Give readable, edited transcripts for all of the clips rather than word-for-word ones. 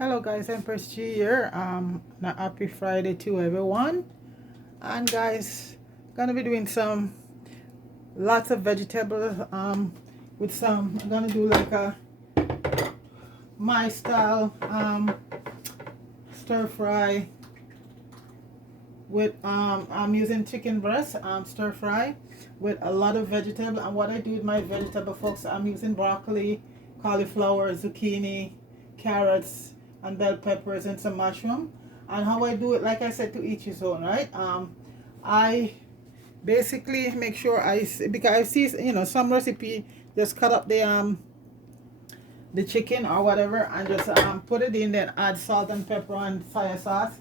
Hello guys, Empress G here. A happy Friday to everyone. And guys, gonna be doing some lots of vegetables with some. I'm gonna do like a my style stir fry with I'm using chicken breast stir fry with a lot of vegetable. And what I do with my vegetable, folks, I'm using broccoli, cauliflower, zucchini, carrots, and bell peppers and some mushroom. And how I do it, like I said, to each his own, right? I basically make sure because I see, some recipe just cut up the chicken or whatever and just put it in, then add salt and pepper and soy sauce.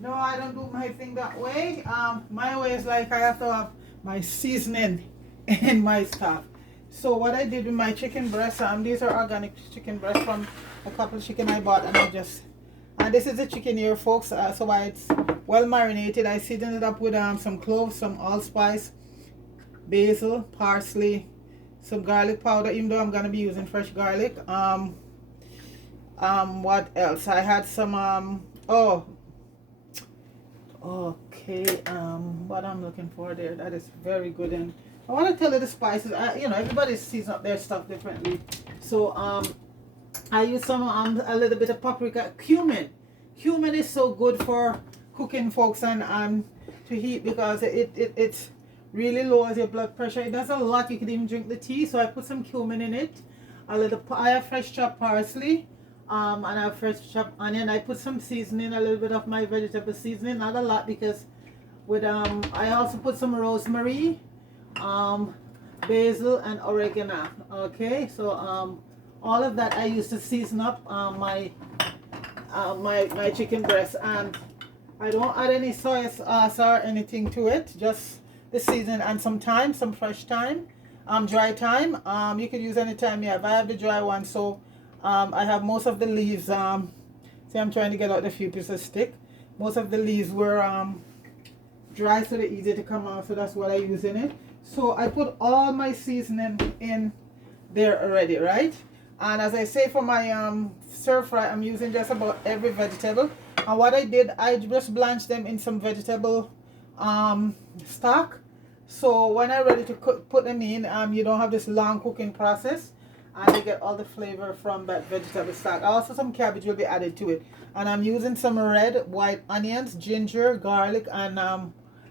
No, I don't do my thing that way. My way is like I have to have my seasoning in my stuff. So what I did with my chicken breast, these are organic chicken breast from a couple of chicken I bought, and and this is the chicken here, folks. So why it's well marinated. I seasoned it up with some cloves, some allspice, basil, parsley, some garlic powder. Even though I'm gonna be using fresh garlic. What else? I had some oh, okay, what I'm looking for there, that is very good. And I want to tell you the spices. Everybody seasons up their stuff differently. So I use some a little bit of paprika, cumin is so good for cooking, folks, and to heat, because it really lowers your blood pressure. It does a lot. You can even drink the tea. So I put some cumin in it, I have fresh chopped parsley, and I have fresh chopped onion. I put some seasoning, a little bit of my vegetable seasoning, not a lot, because with I also put some rosemary, um basil, and oregano. Okay, so all of that I used to season up my chicken breast. And I don't add any soy sauce or anything to it, just the season and some thyme, some fresh thyme, dry thyme. You could use any thyme you have. I have the dry one, so I have most of the leaves. See, I'm trying to get out the few pieces of stick. Most of the leaves were dry, so they're easy to come out, so that's what I use in it. So I put all my seasoning in there already, right? And as I say, for my stir fry, I'm using just about every vegetable. And what I did, I just blanched them in some vegetable stock. So when I'm ready to put them in, you don't have this long cooking process, and you get all the flavor from that vegetable stock. Also, some cabbage will be added to it. And I'm using some red, white onions, ginger, garlic, and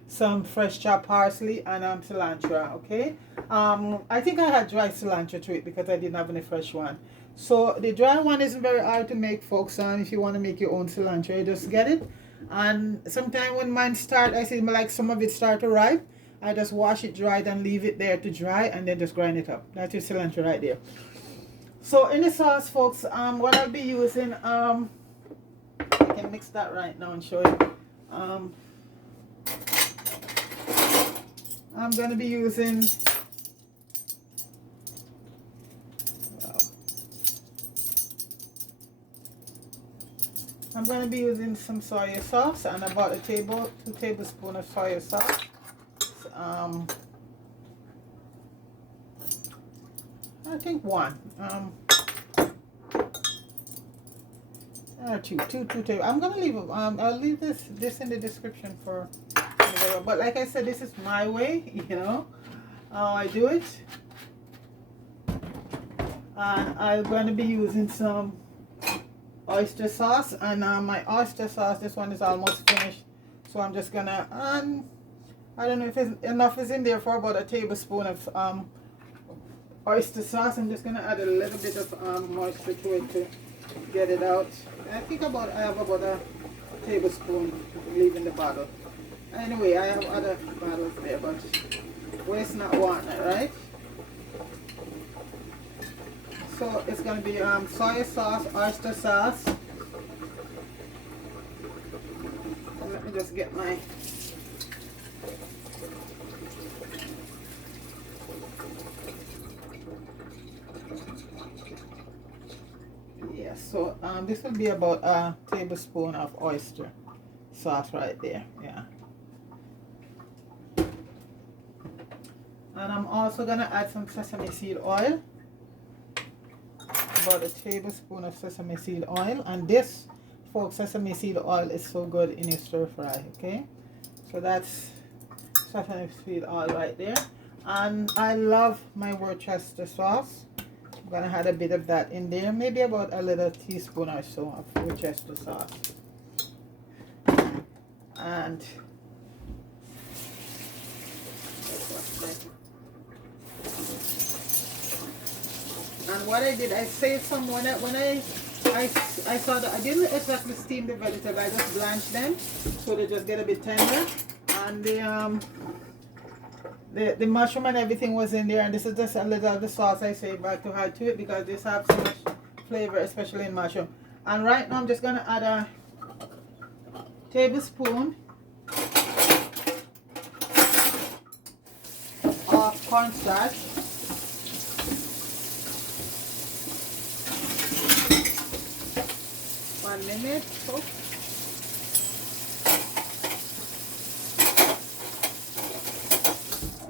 some fresh chopped parsley, and cilantro. Okay, I think I had dry cilantro to it because I didn't have any fresh one. So the dry one isn't very hard to make, folks. If you want to make your own cilantro, you just get it. And sometime when mine start, I see like some of it start to ripe, I just wash it dry and leave it there to dry, and then just grind it up. That's your cilantro right there. So in the sauce, folks, what I'll be using, I can mix that right now and show you. I'm gonna be using, some soy sauce, and about 2 tablespoons of soy sauce. Um, I think one. Or two tablespoons. I'm gonna leave it. I'll leave this in the description for. But like I said, this is my way. How I do it. And I'm going to be using some oyster sauce, and my oyster sauce, this one is almost finished, so I'm just gonna I don't know if enough is in there for about a tablespoon of oyster sauce. I'm just gonna add a little bit of moisture to it to get it out. I have about a tablespoon leaving the bottle. Anyway, I have other bottles there, but waste not, want it, right? So it's going to be soy sauce, oyster sauce. Let me just get my so this will be about a tablespoon of oyster sauce right there. Yeah. And I'm also gonna add some sesame seed oil. about a tablespoon of sesame seed oil. And this, folks, sesame seed oil is so good in your stir fry, okay? So that's sesame seed oil right there. And I love my Worcester sauce. I'm gonna add a bit of that in there, maybe about a little teaspoon or so of Worcester sauce. And what I did, I saved some when I saw that I didn't exactly steam the vegetable. I just blanched them so they just get a bit tender. And the mushroom and everything was in there, and this is just a little of the sauce I saved back to add to it because this has so much flavor, especially in mushroom. And right now I'm just gonna add a tablespoon of cornstarch. One minute. Oh.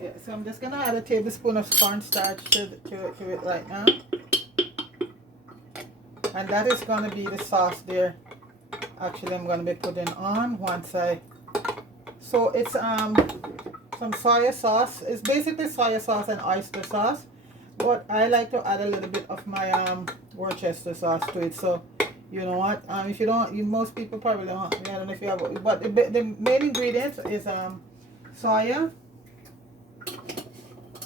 Yeah, so I'm just gonna add a tablespoon of cornstarch to it right now, and that is gonna be the sauce there. Actually, I'm gonna be putting on once so it's some soy sauce. It's basically soy sauce and oyster sauce, but I like to add a little bit of my Worcester sauce to it. So you know what, if you don't, most people probably don't, I don't know if you have, but the main ingredients is soya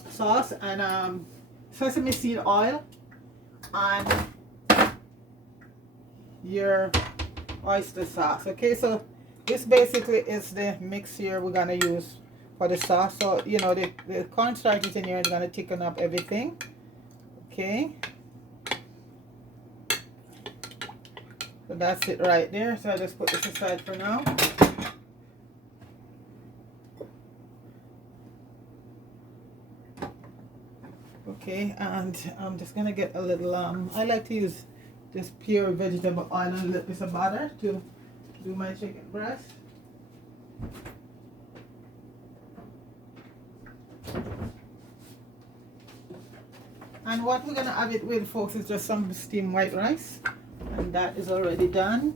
sauce and sesame seed oil and your oyster sauce. Okay, so this basically is the mix here we're gonna use for the sauce. So you know the cornstarch is in here, it's gonna thicken up everything. Okay, so that's it right there. So I just put this aside for now. Okay, and I'm just gonna get a little I like to use this pure vegetable oil and a little bit of butter to do my chicken breast. And what we're gonna have it with, folks, is just some steamed white rice, and that is already done.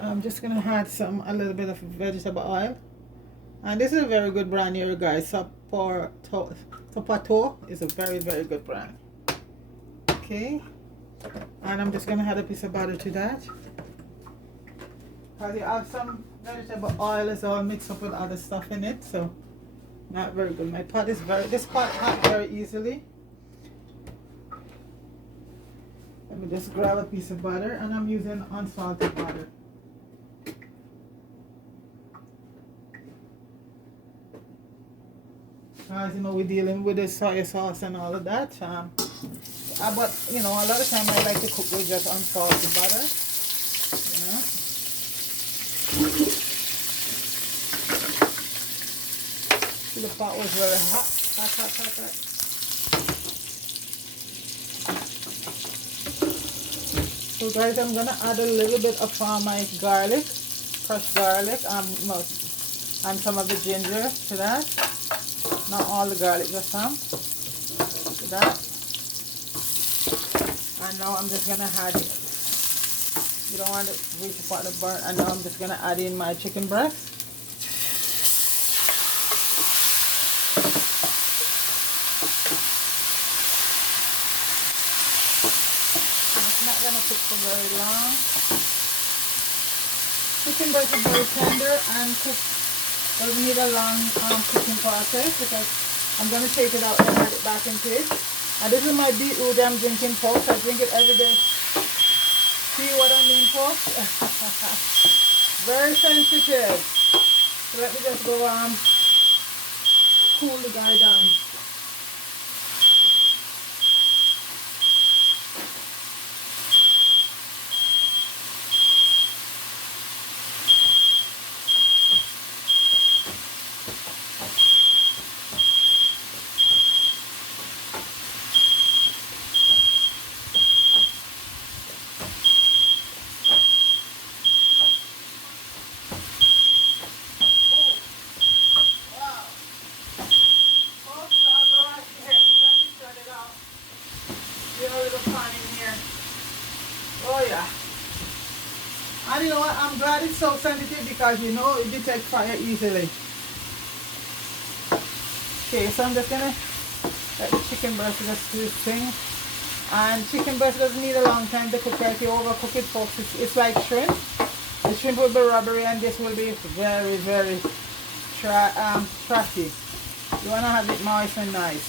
I'm just gonna add a little bit of vegetable oil, and this is a very good brand here, guys. Topato is a very good brand. Okay, and I'm just gonna add a piece of butter to that, because you have some vegetable oil is all mixed up with other stuff in it, so not very good. My pot is this pot hot very easily. Let me just grab a piece of butter, and I'm using unsalted butter. As you know, we're dealing with the soy sauce and all of that. But you know, a lot of time I like to cook with just unsalted butter. You know. See, the pot was very hot. So guys, I'm gonna add a little bit of my garlic, crushed garlic, and some of the ginger to that. Not all the garlic, just some to that. And now I'm just gonna add it. You don't want to reach the pot to burn. And now I'm just gonna add in my chicken breast. And it's not gonna cook for very long. Chicken breast is very tender and doesn't need a long cooking process, because I'm going to take it out and add it back into it. And this is my beetroot I'm drinking, folks. I drink it every day. See what I mean, folks? Very sensitive. So let me just go cool the guy down. is so sensitive because you know it detects fire easily. Okay, so I'm just gonna let the chicken breast just do its thing. And chicken breast doesn't need a long time to cook. If you overcook it, folks, it's like shrimp. The shrimp will be rubbery and this will be very, very trashy. You want to have it moist and nice.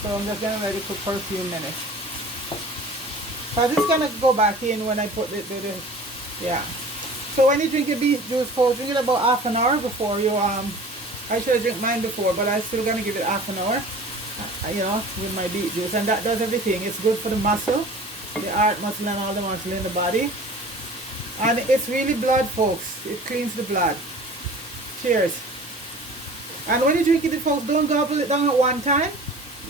So I'm just going to let it cook for a few minutes. So I'm just going to go back in when I put the yeah. So when you drink your beef juice, folks, drink it about half an hour before you, I should have drank mine before, but I'm still going to give it half an hour, you know, with my beet juice. And that does everything. It's good for the muscle, the heart muscle and all the muscle in the body. And it's really blood, folks. It cleans the blood. Cheers. And when you drink it, folks, don't gobble it down at one time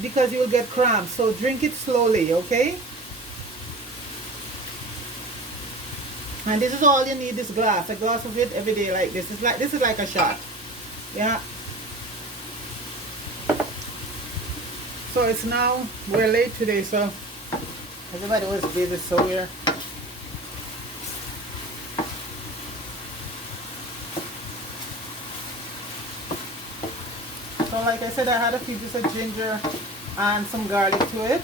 because you will get cramps. So drink it slowly, okay? And this is all you need, this glass. A glass of it every day like this. This is like a shot. Yeah. So it's now, we're late today, so everybody was busy, so we're so like I said, I had a few pieces of ginger and some garlic to it.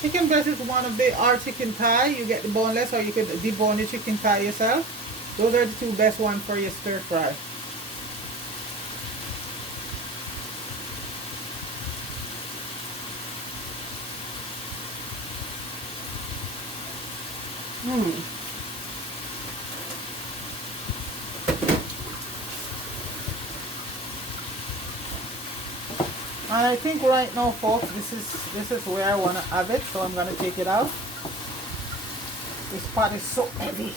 Chicken breast is one of the, or chicken thigh. You get the boneless or you could debone the chicken thigh yourself. Those are the two best ones for your stir fry. And I think right now, folks, this is where I want to have it, so I'm going to take it out. This pot is so heavy.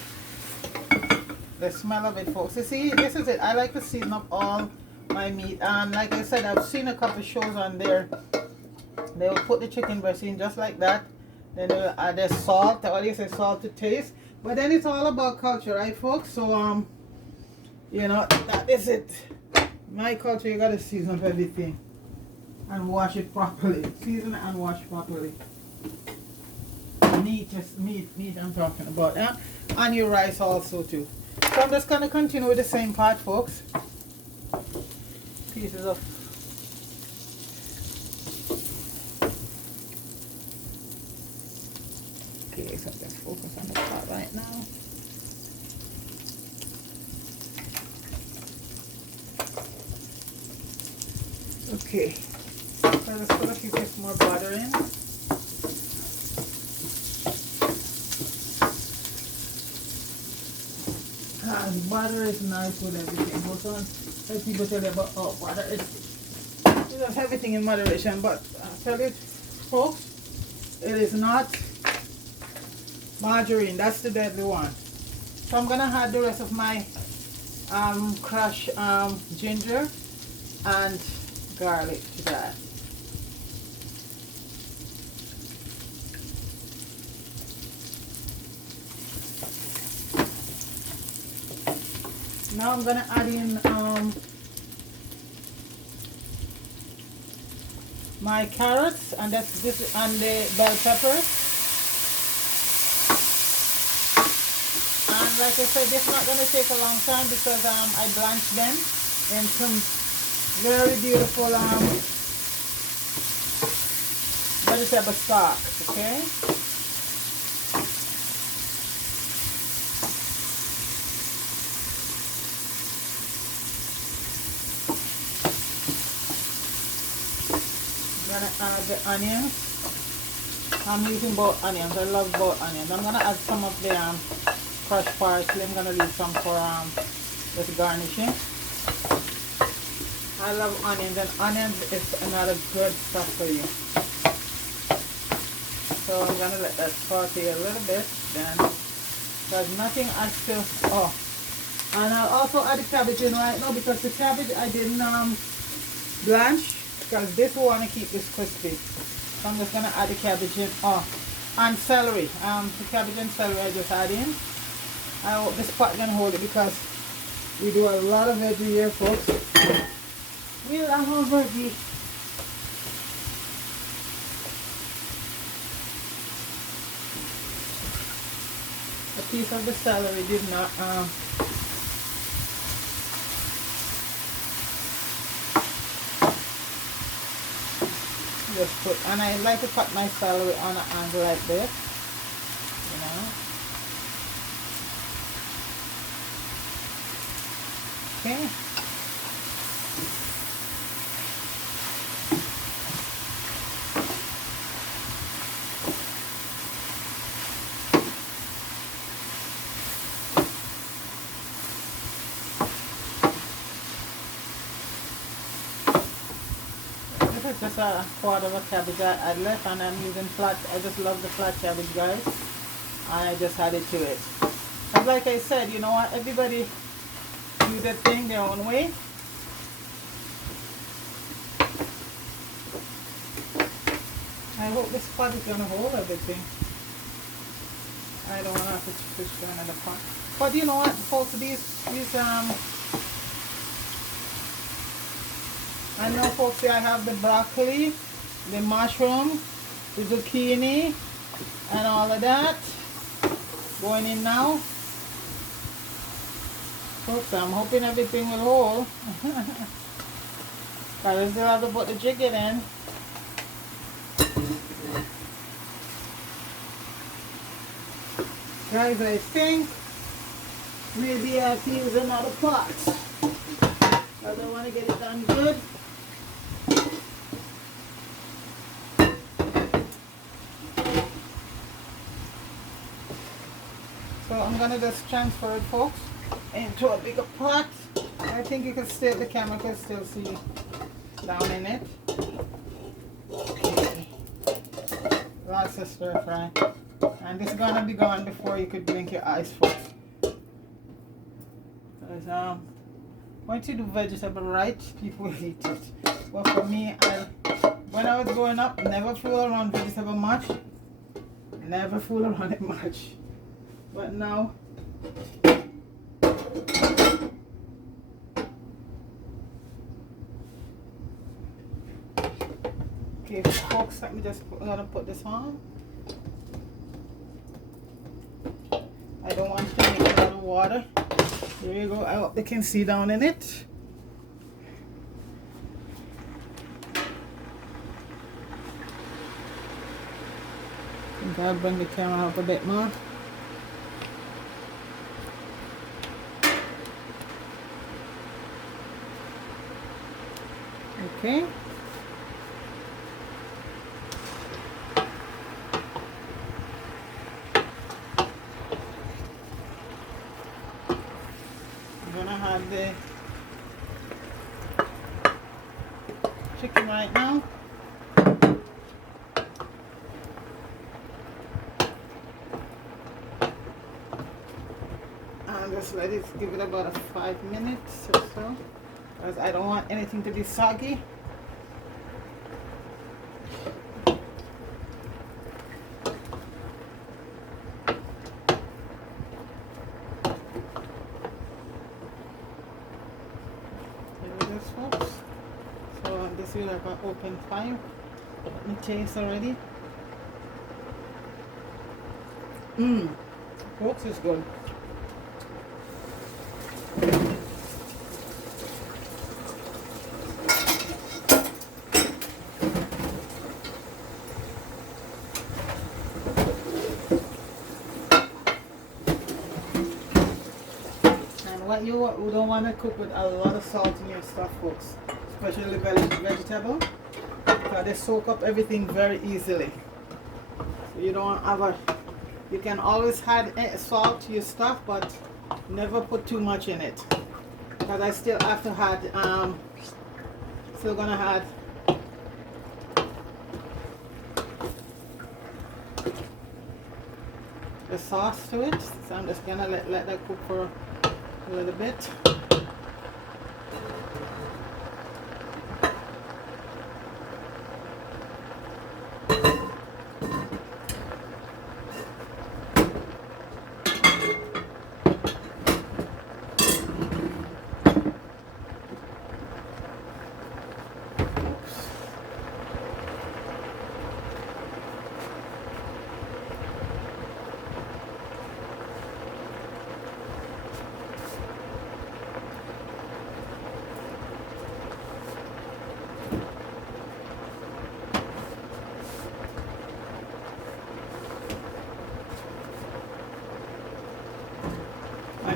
The smell of it, folks. You see, this is it. I like to season up all my meat, and like I said, I've seen a couple shows on there. They will put the chicken breast in just like that. Then they will add their salt. All you say salt to taste. But then it's all about culture, right, folks? So you know, that is it. My culture, you gotta season up everything and wash it properly. Season it and wash properly. Meat, just meat I'm talking about. And your rice also too. So I'm just gonna continue with the same part, folks. Pieces of okay, so let's focus on the pot right now. Okay, so let's put a few bits more butter in. And butter is nice with everything. Also, let people tell you about butter is just everything in moderation. But I tell you, folks, it is not margarine. That's the deadly one. So I'm gonna add the rest of my crushed ginger and garlic to that. Now I'm gonna add in my carrots and this and the bell peppers. And like I said, this is not gonna take a long time because I blanched them in some very beautiful vegetable stock. Okay. I'm gonna add the onions. I'm using both onions. I love both onions. I'm gonna add some of the crushed parsley. I'm gonna leave some for with garnishing. I love onions, and onions is another good stuff for you. So I'm gonna let that saute a little bit. Then there's nothing I still and I'll also add the cabbage in right now because the cabbage I didn't blanch. Because this will want to keep this crispy. So I'm just going to add the cabbage in. And celery. The cabbage and celery I just add in. I hope this pot can hold it because we do a lot of veggie here, folks. We love our veggie. piece of the celery did not just put, and I like to cut my celery on an angle like this, you know. Okay. This is just a quarter of a cabbage I left, and I'm using flat. I just love the flat cabbage, guys. I just added to it. And like I said, you know what? Everybody do their thing their own way. I hope this pot is gonna hold everything. I don't want to have to fish down in the pot. But you know what, folks? These I know, folks, here I have the broccoli, the mushroom, the zucchini, and all of that going in now. Folks, I'm hoping everything will hold. But I still have to put the chicken in. Guys, I think maybe I have to use another pot. I don't want to get it done good. So I'm gonna just transfer it, folks, into a bigger pot. I think you can still, the camera can still see down in it. Okay. Lots of stir fry. And this is gonna be gone before you could blink your eyes, folks. Because once you do vegetable right, people will eat it. But for me, when I was growing up, never fool around vegetable much. Never fool around it much. But now, okay, folks, let me just I'm gonna put this on. I don't want to make a lot of water. There you go. I hope they can see down in it. I think I'll bring the camera up a bit more. Okay. I'm gonna have the chicken right now. And just let it give it about 5 minutes or so, because I don't want anything to be soggy. Folks. So this is like an open fire. Let me taste already. Folks, is good. What you don't want to cook with a lot of salt in your stuff, folks, especially vegetable, because they soak up everything very easily. So you don't have you can always add salt to your stuff, but never put too much in it, because I still have to add still gonna add the sauce to it. So I'm just gonna let that cook for a little bit.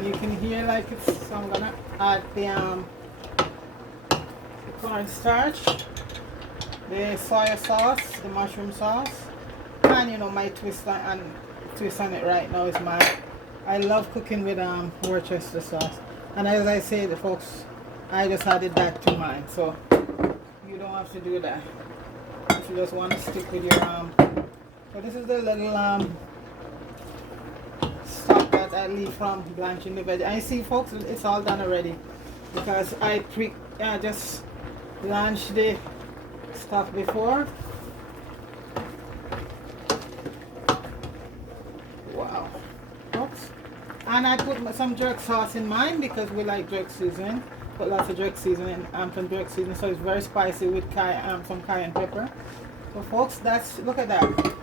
you can hear like it's, so I'm gonna add the cornstarch, the soy sauce, the mushroom sauce, and you know my twist on it right now is I love cooking with Worcester sauce, and as I say, the folks, I just added that to mine, so you don't have to do that if you just want to stick with your so this is the little stock that I leave from blanching the veg. I see, folks, it's all done already because I just blanched the stuff before. Wow, folks. And I put some jerk sauce in mine because we like jerk seasoning. Put lots of jerk seasoning from jerk seasoning, so it's very spicy with some cayenne pepper. So folks, look at that.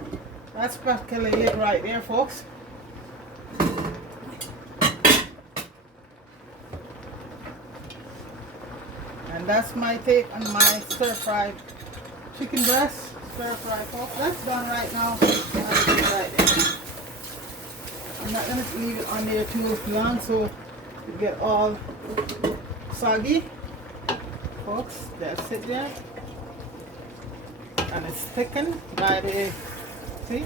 That's practically it right there, folks. And that's my take on my stir-fried chicken breast. Stir-fry, folks. That's done right now. Right there. I'm not going to leave it on there too long so it get all soggy. Folks, that's it there. And it's thickened by the, see?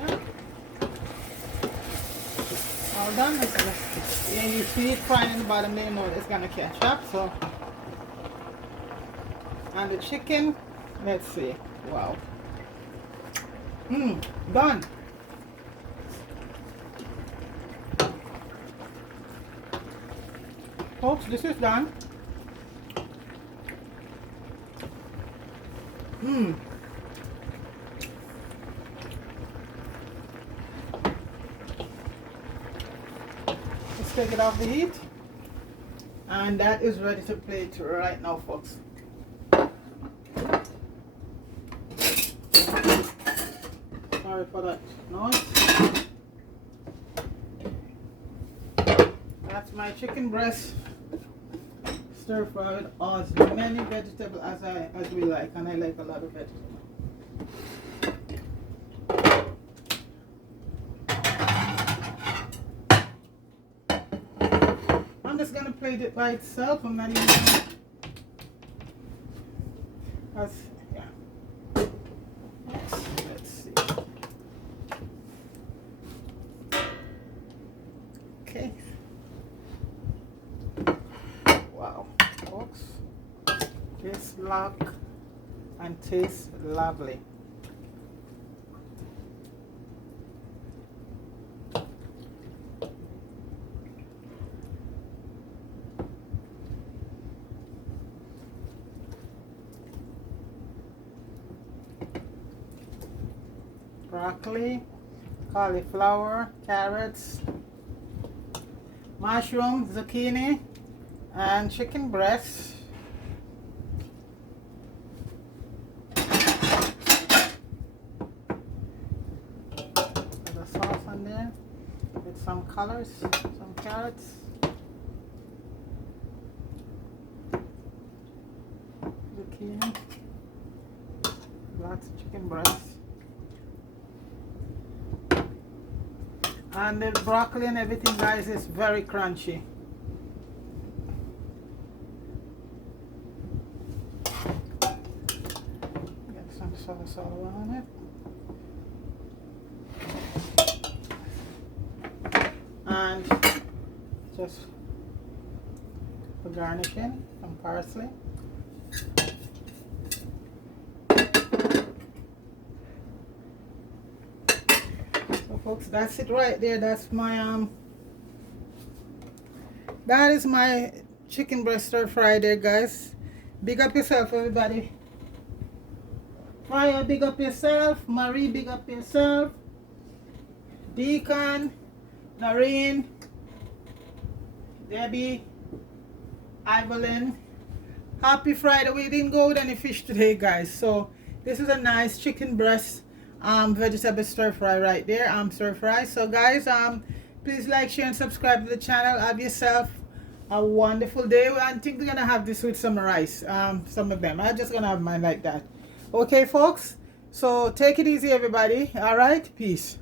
Yeah. All done. And you see it frying in the bottom there, you know it's going to catch up. So, and the chicken, let's see. Wow. Done. Folks, this is done. Let's take it off the heat. And that is ready to plate right now, folks. Sorry for that noise. That's my chicken breast stir fry with as many vegetables as we like, and I like a lot of vegetables. I'm just gonna plate it by itself. I'm not even gonna, yeah. Let's see. Okay. Wow, folks, this look and tastes lovely. Broccoli, cauliflower, carrots, mushroom, zucchini, and chicken breast. There's a sauce on there with some colors, some carrots, zucchini, lots of chicken breast. And the broccoli and everything, guys, is very crunchy. Get some sauce all on it. And just for garnishing, some parsley. Folks, that's it right there. That's my that is my chicken breast stir fry there, guys. Big up yourself, everybody. Fire, big up yourself. Marie, big up yourself. Deacon, Noreen, Debbie, Evelyn. Happy Friday. We didn't go with any fish today, guys, so this is a nice chicken breast vegetable stir fry right there. Stir fry. So guys, please like, share, and subscribe to the channel. Have yourself a wonderful day. I think we're gonna have this with some rice. Some of them. I'm just gonna have mine like that. Okay, folks. So take it easy, everybody. All right. Peace.